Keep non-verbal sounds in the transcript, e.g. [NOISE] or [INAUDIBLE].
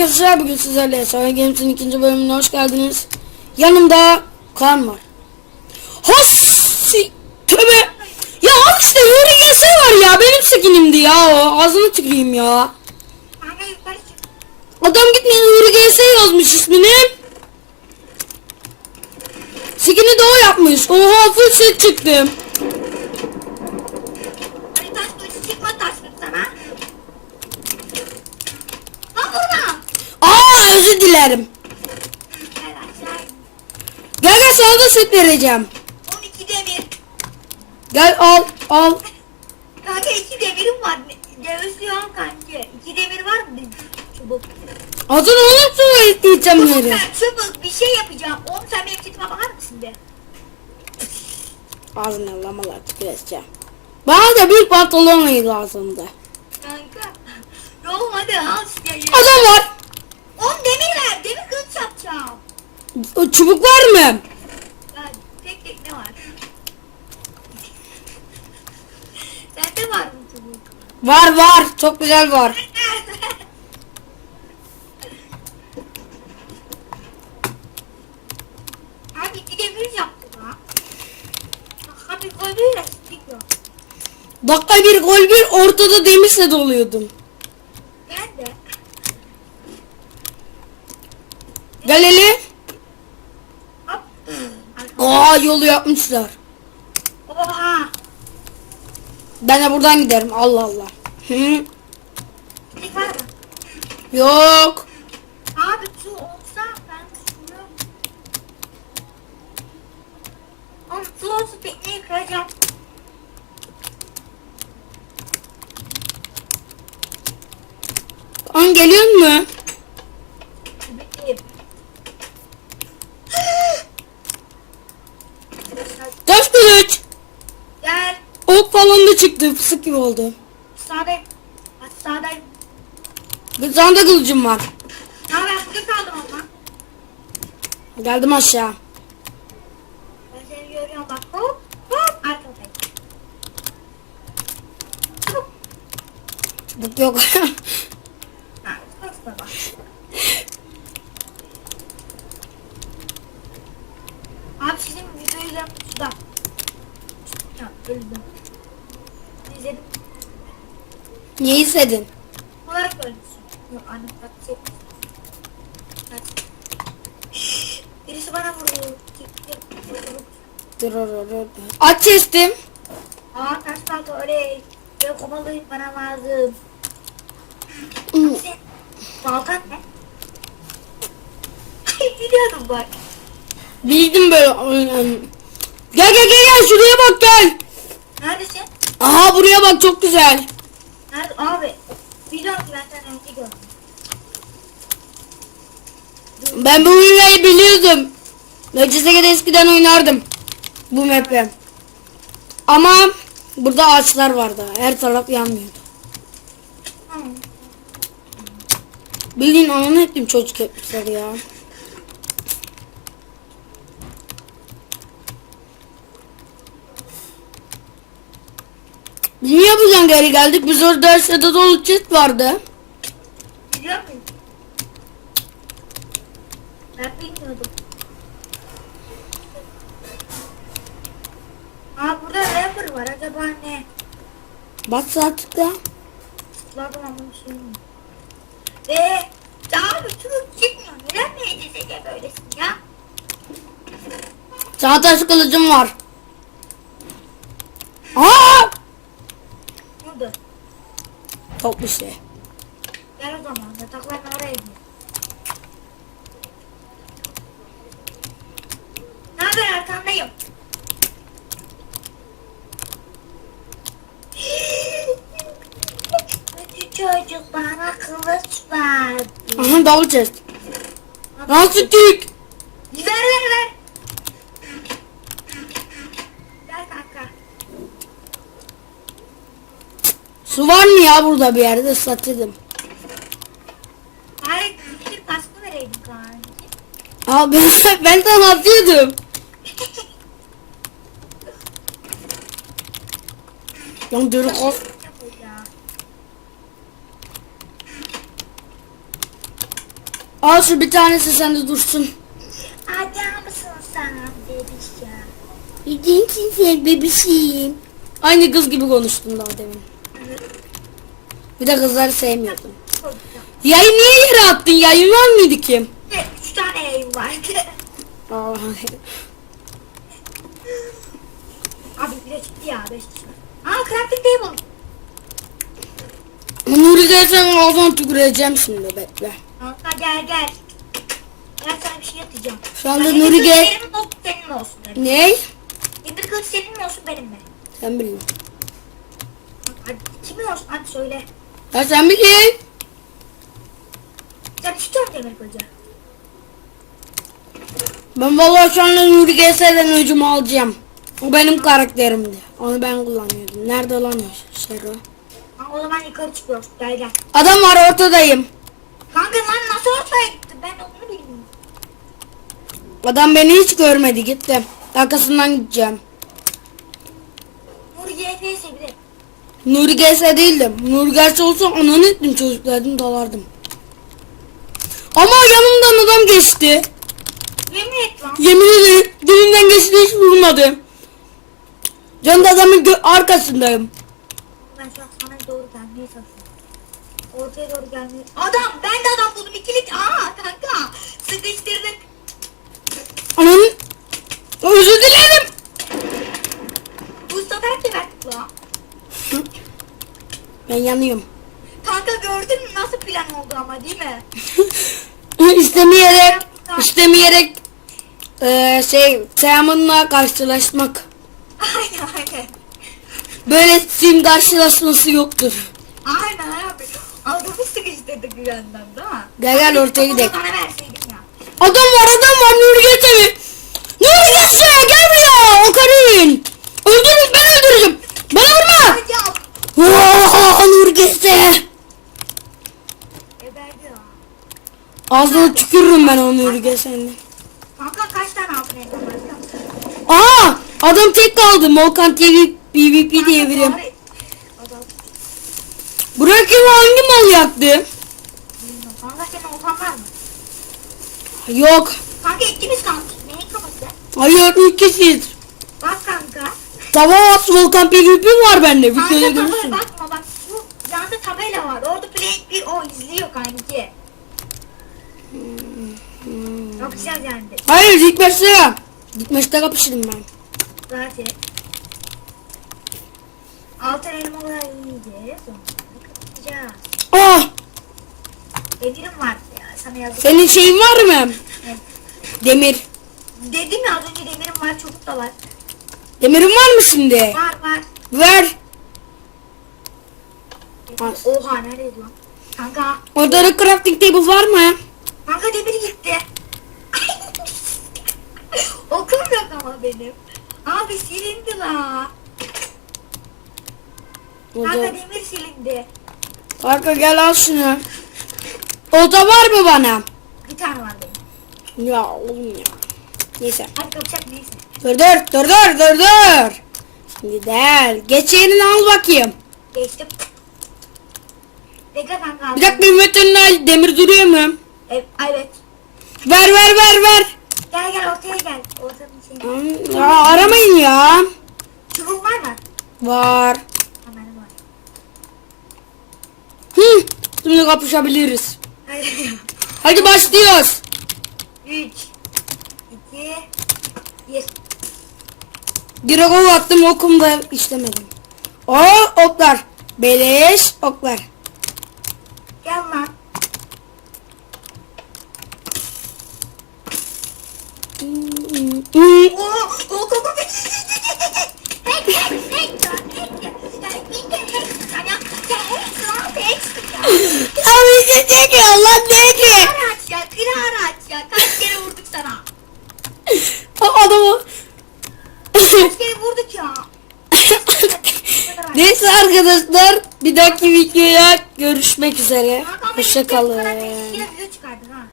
arkadaşlar bugün sizlerle Sonra Games'in ikinci bölümüne hoş geldiniz. Yanımda Kaan var. Hassi tövbe. Ya al işte Yuri GS var ya benim skinimdi ya o ağzını tüküreyim ya. Adam gitmiş Yuri GS yazmış ismini. Skin'i de o yapmış. Oha full set çıktım. Hani taş kılıcı çıkma taş kılıç sana. Lan burada. Aa özür dilerim. Gel. Gel sana da set vereceğim. 12 demir. Gel al al. Kanka 2 demirim var. Göğüslüyorum kanka. 2 demir var mı? Çubuk. Adını unutma Çubuk itemleri. ben çubuk bir şey yapacağım. Oğlum sen benim kitime bakar mısın de? Ağzına lamalar tüküreceğim. Bana da bir pantolon lazımdı. Kanka. Oğlum hadi al. Adam var. 10 demir ver. Demir kılıç yapacağım. O çubuk var mı? Ya tek tek ne var? Sende var mı çubuk? Var var. Çok güzel var. [LAUGHS] Abi bir de bir yaptım ha. Abi golüyle. Dakika bir gol bir ortada demirse doluyordum. Ben de. Gel hele. Hop. Aa yolu yapmışlar. Oha. Ben de buradan giderim. Allah Allah. Hı. Yok. Abi su olsa ben şunu... Oğlum su olsa tekneyi kıracağım. An geliyor mu? Bekleyeyim. Taş kılıç. Gel. Ok falan da çıktı. Fısık gibi oldu. Sağdayım. Sağdayım. De kılıcım var. Ya ben burada kaldım ama. Geldim aşağı. Ben seni görüyorum bak. Hop. Hop. Arkadayım. Çubuk yok. Ha, hızlı bak. Abi sizin videoyu izledim suda. Ya öldüm. İzledim. Niye istedin? Olarak. Yok bak şey. Kaç. Birisi bana vuruyor. Dur, dur, dur. Aç chest'im. Aa taş kaldı öyle. Ben kovalayıp bana. Sen, Balkan ne? [LAUGHS] Biliyordum bak. Bildim böyle. Gel gel gel gel şuraya bak gel. Neredesin? Aha buraya bak çok güzel. Nerede? Abi. Biliyorum ki ben senden önce gördüm. Ben bu oyunu biliyordum. CSG'de eskiden oynardım. Bu map'e. Ama burada ağaçlar vardı. Her taraf yanmıyordu. Bildiğin ananı ettim çocuk etmişler ya. Niye buradan geri geldik? Biz orada aşağıda dolu çift vardı. Biliyor musun? Ben bilmiyordum. Aa burada rapper var. Acaba ne? Bas artık da. Bir şey mi? Ve daha bir türlü çıkmıyor. Neden böylesin ya? Sana taş kılıcım var. Aa! Burada. Bir şey. Gel o zaman. Yatakların oraya gir. Ne haber arkandayım. Kötü çocuk bana kılıç verdi. Aha double chest. Nasıl? Ver ver ver. Ver kanka. Su var mı ya burada bir yerde ıslatırdım. Hayır bir kaskı vereydin kanka. Abi ben, [LAUGHS] ben sana atıyordum. Lan of. Yapacağım. Al şu bir tanesi sende dursun. Adamsın sen bebiş ya. Sen bebişim. Aynı kız gibi konuştun daha demin. Bir de kızları sevmiyordum. Yayı niye yere attın? Yayın var mıydı ki? Üç tane yayın vardı. Aa, Abi bile çıktı ya beş kişi. Aa crafting table. Nuri gelsen ağzına tüküreceğim şimdi bekle. Kanka gel gel. Ben sana bir şey atacağım. Şu anda Bak, Nuri gel- Senin olsun senin olsun. dedim. Ne? Demir kılıç senin mi olsun benim mi? Sen bilin. Kimin olsun hadi söyle. Ya sen bilin. Sen istiyorum demir kılıcı. Ben vallahi şu anda Nuri GS'den öcümü alacağım. O benim karakterimdi. Onu ben kullanıyordum. Nerede lan o Şero? O zaman yukarı çıkıyoruz. Gel gel. Adam var ortadayım. Kanka lan nasıl ortaya gitti? Ben onu bilmiyorum. Adam beni hiç görmedi gitti. Arkasından gideceğim. Nuri GS değildim. Nuri GS olsa ananı ettim çocuklardım dalardım. Ama yanımdan adam geçti. Yemin et lan. Yemin ederim dilimden geçti hiç vurmadı. Can da adamın arkasındayım. Ben şu an sana doğru gelmeye çalışıyorum. Ortaya doğru gelmeye... Adam! Ben de adam buldum. İkili... Aa kanka! Sıkıştırdık. Ananın... Özür dilerim. Bu sefer de ben lan. Ben yanıyorum. Kanka gördün mü nasıl plan oldu ama değil mi? [LAUGHS] istemeyerek, istemeyerek eee şey Teoman'la karşılaşmak. Aynen aynen. Böyle sim karşılaşması yoktur. Aynen abi. Adamı sıkıştırdık güvenden değil mi? Gel gel ortaya gidelim. Adam var adam var Nuri Gete Nuri Gete gel buraya o karın. Öldürün ben öldüreceğim. Bana vurma. Hadi Gete. Geberdi ya. Ağzına tükürürüm ben o Nuri Gete'nin. Kanka kaç tane altın elma var? Aa adam tek kaldı. Volkan TV PvP diye biri. Kanka, bari- Adam. Burak hangi mal yaktı? Kanka senin oltan var mı? Yok. Kanka ikimiz kaldık. Neyin kafası? Hayır üç kişiyiz. Bak kanka. Tamam Volkan PvP var bende. Kanka Videoda tabela görürsün. bakma bak. Şu yanda tabela var. Orada play bir o izliyor kanki. Çok güzel yani. Hayır Dikmeş'te. Dikmeş'te kapışırım ben. Zaten. Altın elmalar iyiydi. Sonra kapatacağız. Ah Demirim vardı ya. Sana yazık. senin şeyin var mı? Evet. Demir. Dedim ya az önce demirim var. Çubuk da var. Demirin var mı şimdi? Var var. Ver. Var. Oha neredeydi lan? Kanka. Orada da crafting table var mı? Kanka demir gitti. Okum ama benim. Abi silindi la. Kanka Orada. demir silindi. Arka gel al şunu. Oda var mı bana? Bir tane var benim. Ya oğlum ya. Neyse. Hadi kapacak neyse. Dur dur dur dur dur dur. Şimdi del. Geç yerini al bakayım. Geçtim. Bekle kanka. Bir dakika Mehmet önüne demir duruyor mu? Evet. evet. Ver ver ver ver. Gel gel ortaya gel. Şeyi. Ya aramayın ya. Çubuk var mı? Var. Ha benim var. Hı. Şimdi kapışabiliriz. Hadi. [LAUGHS] Hadi başlıyoruz. 3 2 1 Direkt ok attım okum da işlemedim. O oklar. Beleş oklar. Gel lan. Hmm. Oo, o koku. Hey, hey, hey, ya, hey, ya. Ya, bir de hey, ya, ya, ya, hey, lan, hey, ya. Abi ne çekiyor lan ne ki? Araç ya, kira araç ya. Kaç kere vurduk sana? Adamı. Kaç kere vurduk ya? Neyse arkadaşlar bir dahaki videoya görüşmek üzere. Hoşçakalın.